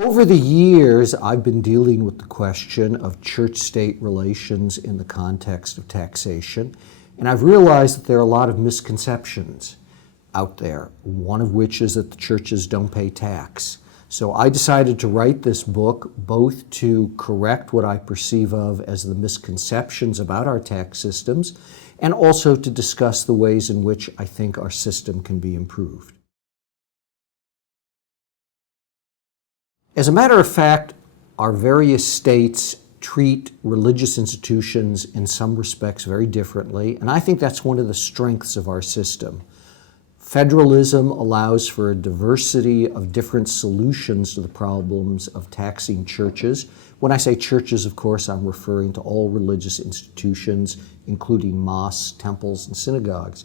Over the years, I've been dealing with the question of church-state relations in the context of taxation, and I've realized that there are a lot of misconceptions out there, one of which is that the churches don't pay tax. So I decided to write this book both to correct what I perceive of as the misconceptions about our tax systems and also to discuss the ways in which I think our system can be improved. As a matter of fact, our various states treat religious institutions in some respects very differently, and I think that's one of the strengths of our system. Federalism allows for a diversity of different solutions to the problems of taxing churches. When I say churches, of course, I'm referring to all religious institutions, including mosques, temples, and synagogues.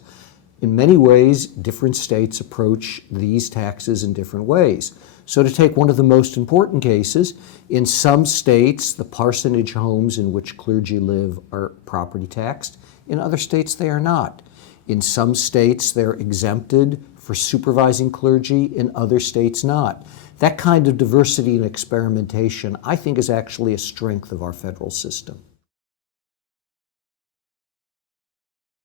In many ways, different states approach these taxes in different ways. So to take one of the most important cases, in some states, the parsonage homes in which clergy live are property taxed. In other states, they are not. In some states, they're exempted for supervising clergy. In other states, not. That kind of diversity and experimentation, I think, is actually a strength of our federal system.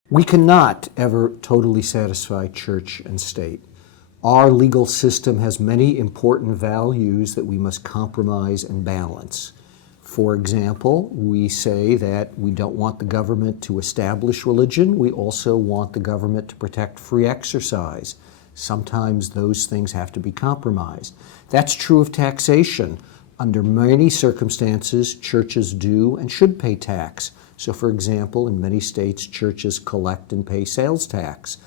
We cannot ever totally satisfy church and state. Our legal system has many important values that we must compromise and balance. For example, we say that we don't want the government to establish religion. We also want the government to protect free exercise. Sometimes those things have to be compromised. That's true of taxation. Under many circumstances, churches do and should pay tax. So, for example, in many states, churches collect and pay sales tax.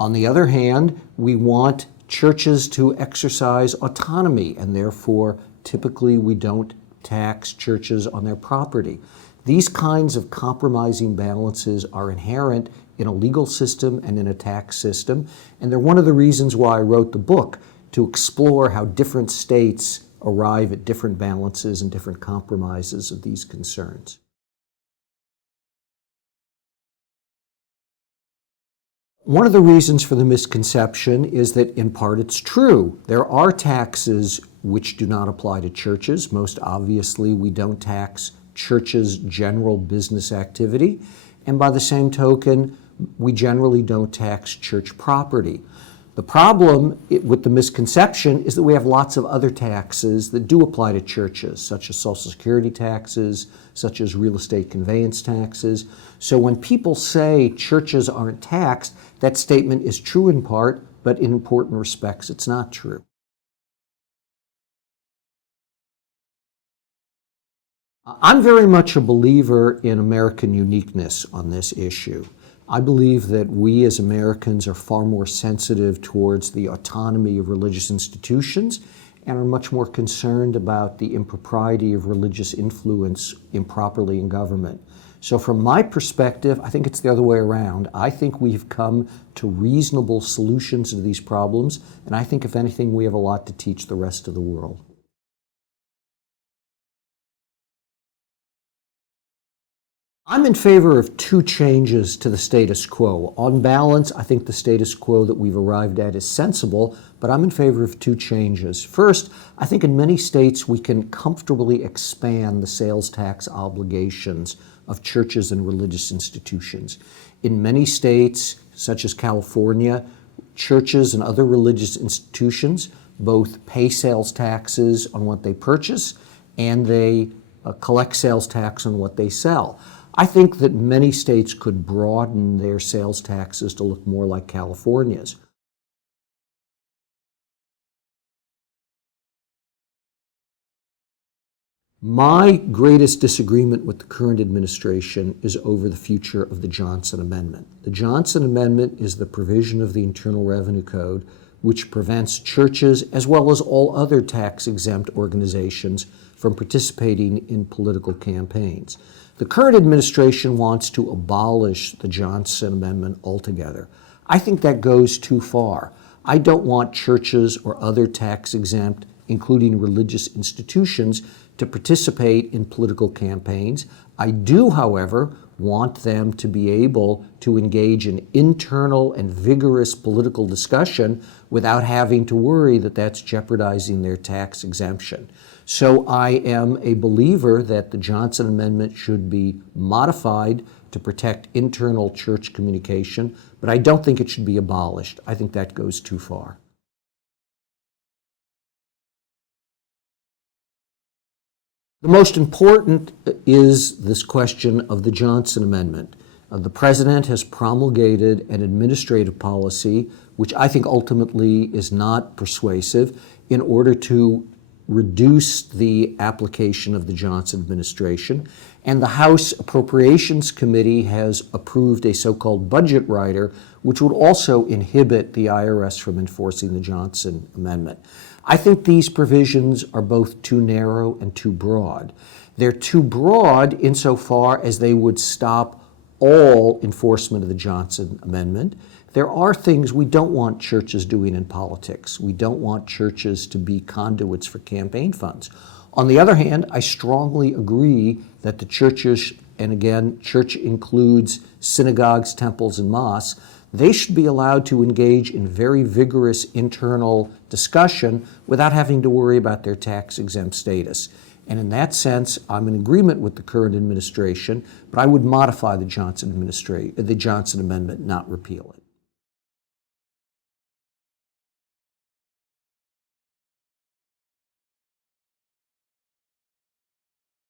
On the other hand, we want churches to exercise autonomy, and therefore, typically, we don't tax churches on their property. These kinds of compromising balances are inherent in a legal system and in a tax system, and they're one of the reasons why I wrote the book, to explore how different states arrive at different balances and different compromises of these concerns. One of the reasons for the misconception is that, in part, it's true. There are taxes which do not apply to churches. Most obviously, we don't tax churches' general business activity. And by the same token, we generally don't tax church property. The problem with the misconception is that we have lots of other taxes that do apply to churches, such as Social Security taxes, such as real estate conveyance taxes. So when people say churches aren't taxed, that statement is true in part, but in important respects, it's not true. I'm very much a believer in American uniqueness on this issue. I believe that we as Americans are far more sensitive towards the autonomy of religious institutions and are much more concerned about the impropriety of religious influence improperly in government. So from my perspective, I think it's the other way around. I think we've come to reasonable solutions to these problems, and I think, if anything, we have a lot to teach the rest of the world. I'm in favor of two changes to the status quo. On balance, I think the status quo that we've arrived at is sensible, but I'm in favor of two changes. First, I think in many states we can comfortably expand the sales tax obligations of churches and religious institutions. In many states, such as California, churches and other religious institutions both pay sales taxes on what they purchase and they collect sales tax on what they sell. I think that many states could broaden their sales taxes to look more like California's. My greatest disagreement with the current administration is over the future of the Johnson Amendment. The Johnson Amendment is the provision of the Internal Revenue Code which prevents churches, as well as all other tax-exempt organizations, from participating in political campaigns. The current administration wants to abolish the Johnson Amendment altogether. I think that goes too far. I don't want churches or other tax-exempt, including religious institutions, to participate in political campaigns. I do, however, want them to be able to engage in internal and vigorous political discussion without having to worry that that's jeopardizing their tax exemption. So I am a believer that the Johnson Amendment should be modified to protect internal church communication, but I don't think it should be abolished. I think that goes too far. The most important is this question of the Johnson Amendment. The president has promulgated an administrative policy, which I think ultimately is not persuasive, in order to reduce the application of the Johnson administration. And the House Appropriations Committee has approved a so-called budget rider, which would also inhibit the IRS from enforcing the Johnson Amendment. I think these provisions are both too narrow and too broad. They're too broad insofar as they would stop all enforcement of the Johnson Amendment. There are things we don't want churches doing in politics. We don't want churches to be conduits for campaign funds. On the other hand, I strongly agree that the churches, and again, church includes synagogues, temples, and mosques, they should be allowed to engage in very vigorous internal discussion without having to worry about their tax-exempt status. And in that sense, I'm in agreement with the current administration, but I would modify the Johnson Amendment, not repeal it.